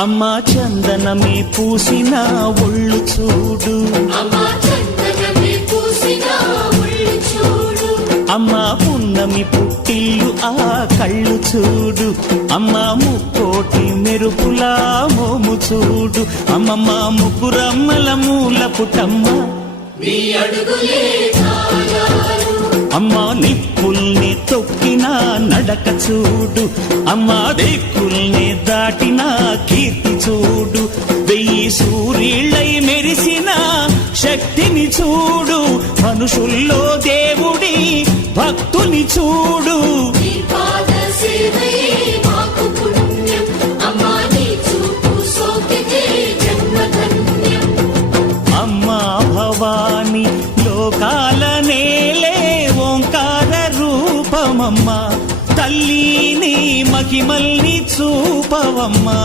అమ్మా చందనమే పూసిన ఒళ్ళు చూడు, అమ్మా పున్నమి పుట్టిల్లు ఆ కళ్ళు చూడు, అమ్మా ముక్కోటి మెరుపులా మోము చూడు, అమ్మమ్మ ముగ్గురమ్మల మూల పుటమ్మ అమ్మా నిప్పుల్ని తొక్కిన నడక చూడు, అమ్మా దిక్కుల్ని దాటిన కీర్తి చూడు, 1000 సూర్యుళ్ళై మెరిసిన శక్తిని చూడు, మనుషుల్లో దేవుడి భక్తుని చూడు. అమ్మా భవాని లోకాల నేలే ఓంకార రూపమమ్మా, తల్లిని మహిమల్ని చూపవమ్మా.